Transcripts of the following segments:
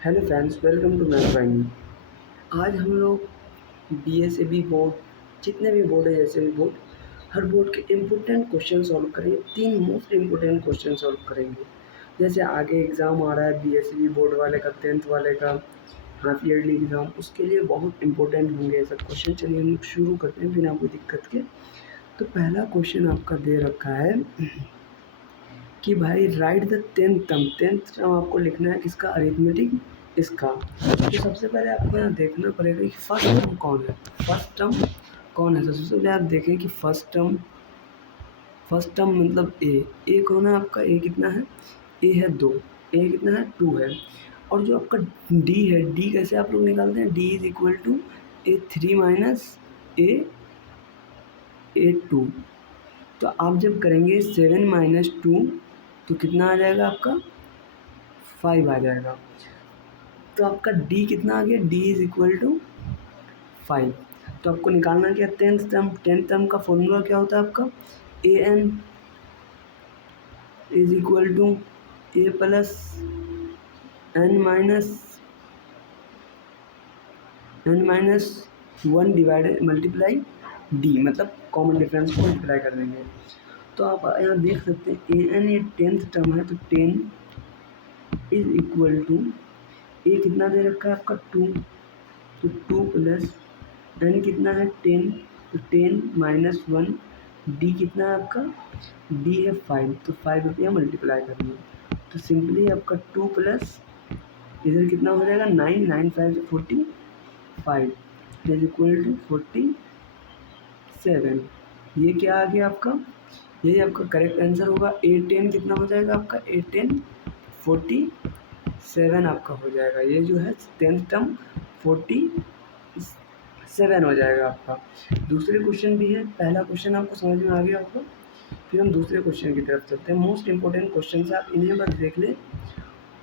Hello friends, welcome to math finding. आज हम लोग बीएसएबी बोर्ड, जितने भी बोर्ड है, जैसे भी बोर्ड, हर बोर्ड के इम्पोर्टेंट क्वेश्चन सॉल्व करेंगे। 3 मोस्ट इम्पोर्टेंट क्वेश्चन सॉल्व करेंगे। जैसे आगे एग्ज़ाम आ रहा है बीएसएबी बोर्ड वाले का, 10th वाले का हाफ ईयरली एग्ज़ाम, उसके लिए बहुत इंपॉर्टेंट होंगे ये सब क्वेश्चन। चलिए हम लोग शुरू करते हैं बिना कोई दिक्कत के। तो पहला क्वेश्चन आपका दे रखा है कि भाई राइट द 10th टर्म आपको लिखना है किसका, अरिथमेटिक इसका। तो सबसे पहले आपको यहाँ देखना पड़ेगा कि फर्स्ट टर्म कौन है। फर्स्ट टर्म कौन है, सबसे पहले आप देखें कि फर्स्ट टर्म मतलब ए कौन है आपका, ए कितना है, ए है 2, ए कितना है 2 है। और जो आपका डी है, डी कैसे आप लोग निकालते हैं, D is equal to A3 minus A2। तो आप जब करेंगे 7 माइनस 2 तो कितना आ जाएगा आपका, 5 आ जाएगा। तो आपका डी कितना आ गया, डी इज इक्वल टू 5। तो आपको निकालना क्या, 10th टर्म का फॉर्मूला क्या होता है आपका, a n is equal to a plus n minus 1 divided multiply d, मतलब कॉमन डिफरेंस को मल्टीप्लाई कर देंगे। तो आप यहाँ देख सकते हैं ए एन, ये 10th टर्म है, तो 10 इज इक्वल टू ए कितना दे रखा है आपका 2, तो 2 प्लस एन कितना है 10, तो 10 माइनस 1, डी कितना है आपका, डी है 5, तो 5 रुपया मल्टीप्लाई करेंगे। तो सिंपली आपका 2 प्लस इधर कितना हो जाएगा 9, 9 5 45 इज इक्वल टू 47। ये क्या आ गया आपका, यही आपका करेक्ट आंसर होगा। A10 कितना हो जाएगा आपका, A10 47 आपका हो जाएगा। ये जो है 10th टर्म 47 हो जाएगा आपका। दूसरे क्वेश्चन भी है, पहला क्वेश्चन आपको समझ में आ गया होगा, फिर हम दूसरे क्वेश्चन की तरफ चलते हैं। मोस्ट इंपॉर्टेंट क्वेश्चन है, आप इन्हें बस देख लें,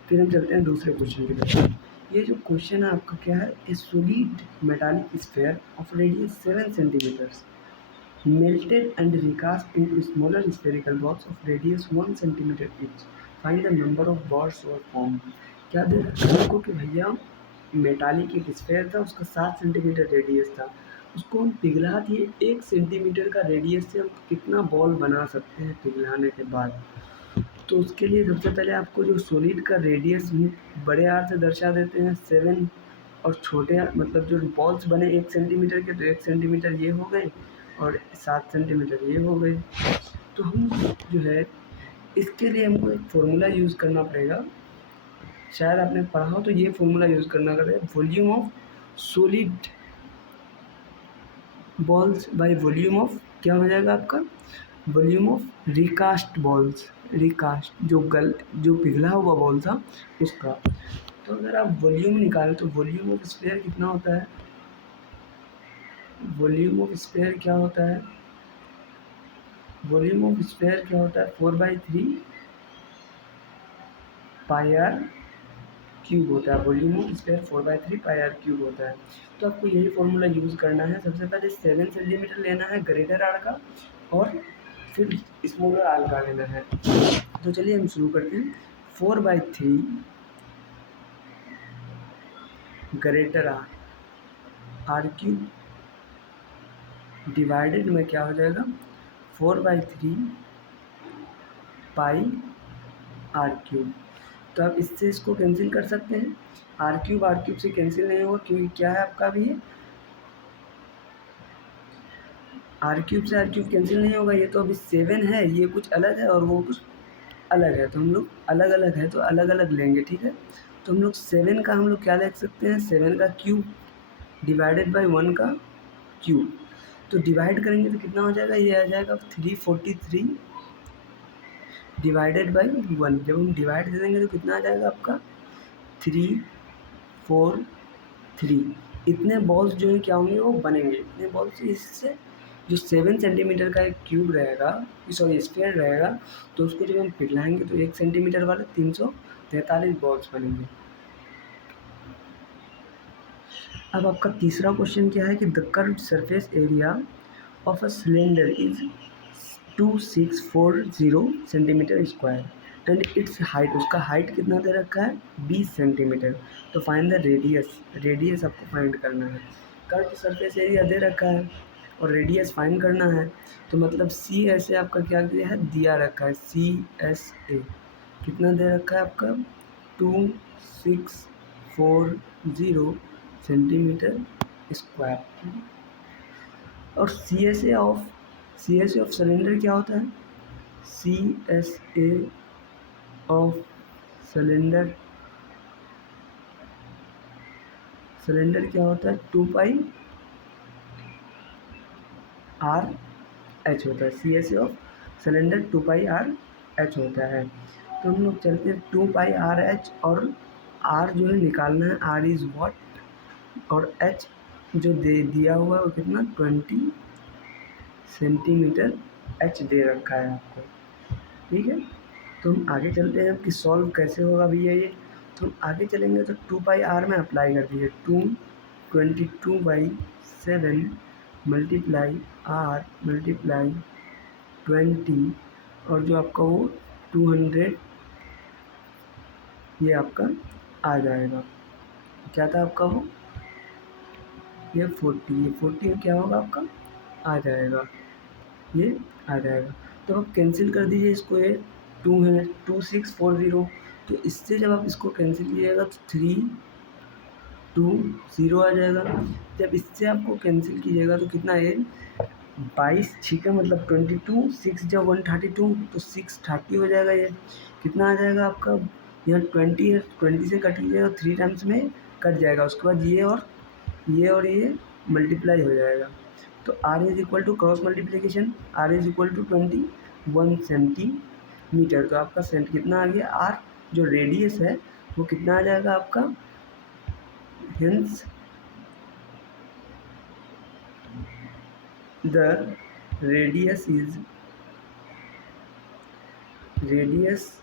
फिर हम चलते हैं दूसरे क्वेश्चन की तरफ। ये जो क्वेश्चन है आपका क्या है, a solid metallic sphere of radius 7 centimetres melted and recast into smaller spherical balls of radius 1 centimeter each. Find the number of balls or formed. क्या दे रखा है आपको कि भैया मेटालिक एक स्फेयर था, उसका 7 सेंटीमीटर रेडियस था, उसको हम पिघला दिए 1 सेंटीमीटर का रेडियस से हम कितना बॉल बना सकते हैं पिघलाने के बाद। तो उसके लिए सबसे पहले आपको जो सॉलिड का रेडियस बड़े आर से दर्शा देते हैं 7, और छोटे मतलब जो बॉल्स बने 1 सेंटीमीटर के, तो 1 सेंटीमीटर ये हो गए और 7 सेंटीमीटर ये हो गए। तो हम जो है इसके लिए हमको एक फॉर्मूला यूज़ करना पड़ेगा, शायद आपने पढ़ा हो, तो ये फॉर्मूला यूज़ करना पड़ेगा, volume of solid balls by volume of, क्या हो जाएगा आपका, volume of recast balls, recast जो पिघला हुआ बॉल था उसका। तो अगर आप वॉल्यूम निकालें तो वॉल्यूम ऑफ स्फीयर कितना होता है, वॉल्यूम ऑफ स्फीयर क्या होता है, वॉल्यूम ऑफ स्फीयर क्या होता है, 4/3 पाई आर क्यूब होता है। Volume of sphere 4/3 pi r cube होता है। तो आपको यही फॉर्मूला यूज़ करना है। सबसे पहले 7 सेंटीमीटर लेना है ग्रेटर आर का, और फिर स्मॉलर आर का लेना है। तो चलिए हम शुरू करते हैं। 4/3 ग्रेटर आर क्यूब डिवाइडेड में क्या हो जाएगा, 4/3 पाई आर क्यूब। तो आप इससे इसको कैंसिल कर सकते हैं, आर क्यूब से कैंसिल नहीं होगा, क्योंकि क्या है आपका भी है, आर क्यूब से आर क्यूब कैंसिल नहीं होगा। ये तो अभी 7 है, ये कुछ अलग है और वो कुछ अलग है, तो हम लोग अलग अलग है तो अलग अलग लेंगे, ठीक है। तो हम लोग 7 का हम लोग क्या लिख सकते हैं, 7 का क्यूब डिवाइडेड बाई 1 का क्यूब। तो डिवाइड करेंगे तो कितना हो जाएगा, ये आ जाएगा 343 डिवाइडेड बाई 1। जब हम डिवाइड दे देंगे तो कितना आ जाएगा आपका 343। इतने बॉल्स जो है क्या होंगे, वो बनेंगे। इतने बॉल्स, इससे जो 7 सेंटीमीटर का एक क्यूब रहेगा, सॉरी स्फीयर रहेगा, तो उसको जब हम पिघलाएंगे तो 1 सेंटीमीटर वाले 343 बॉल्स बनेंगे। अब आपका तीसरा क्वेश्चन क्या है कि the curved surface area of a cylinder is 2640 centimetre square and it's height, उसका हाइट कितना दे रखा है 20 सेंटीमीटर। तो फाइंड द रेडियस, रेडियस आपको फाइंड करना है। कर्व सरफेस एरिया दे रखा है और रेडियस फाइंड करना है। तो मतलब सी एस ए आपका क्या दिया है, दिया रखा है सी एस ए कितना दे रखा है आपका 2640 सेंटीमीटर स्क्वायर। और C S A of cylinder क्या होता है, C S A of cylinder क्या होता है 2 पाई आर एच होता है। C S A of cylinder 2 pi r h होता है। तो हम लोग चलते हैं 2 पाई आर एच, और आर जो है निकालना है, आर इज़ वॉट, और एच जो दिया हुआ है वो कितना 20 सेंटीमीटर एच दे रखा है आपको। ठीक है, तो हम आगे चलते हैं कि सॉल्व कैसे होगा भैया ये। तो हम आगे चलेंगे तो 2 पाई आर में अप्लाई कर दीजिए, 22/7 मल्टीप्लाई आर मल्टीप्लाई 20, और जो आपका वो 200 ये आपका आ जाएगा। क्या था आपका वो, ये 40 क्या होगा आपका आ जाएगा, ये आ जाएगा। तो आप कैंसिल कर दीजिए इसको, ये 2 है 2640। तो इससे जब आप इसको कैंसिल कीजिएगा तो 320 आ जाएगा। जब इससे आपको कैंसिल कीजिएगा तो कितना है 22, ठीक है, मतलब 22, 6 जब 132 तो 630 हो जाएगा। ये कितना आ जाएगा आपका, यहाँ 20 है, 20 से कट लीजिएगा, 3 टाइम्स में कट जाएगा। उसके बाद ये और ये मल्टीप्लाई हो जाएगा। तो r is equal to cross multiplication, r is equal to 21 centimetre. तो आपका सेंट कितना आ गया, आर जो रेडियस है वो कितना आ जाएगा आपका, hence the radius is 21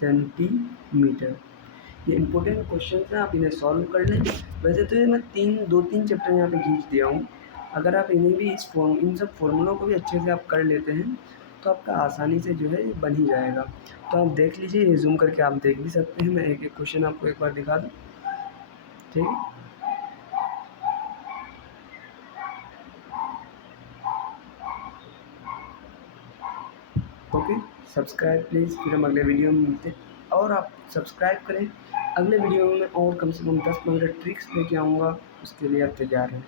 centimetre. ये इंपॉर्टेंट क्वेश्चन हैं, आप इन्हें सॉल्व कर लें। वैसे तो ये मैं 2-3 चैप्टर यहाँ पे खींच दिया हूँ। अगर आप इन्हें भी इन सब फॉर्मूलों को भी अच्छे से आप कर लेते हैं तो आपका आसानी से जो है ये बन ही जाएगा। तो आप देख लीजिए, ये जूम करके आप देख भी सकते हैं। मैं एक एक क्वेश्चन आपको एक बार दिखा दूँ, ठीक है। ओके, सब्सक्राइब प्लीज़, फिर हम अगले वीडियो में मिलते हैं। और आप सब्सक्राइब करें, अगले वीडियो में और कम से कम 10-15 ट्रिक्स लेके आऊँगा, उसके लिए आप तैयार हैं।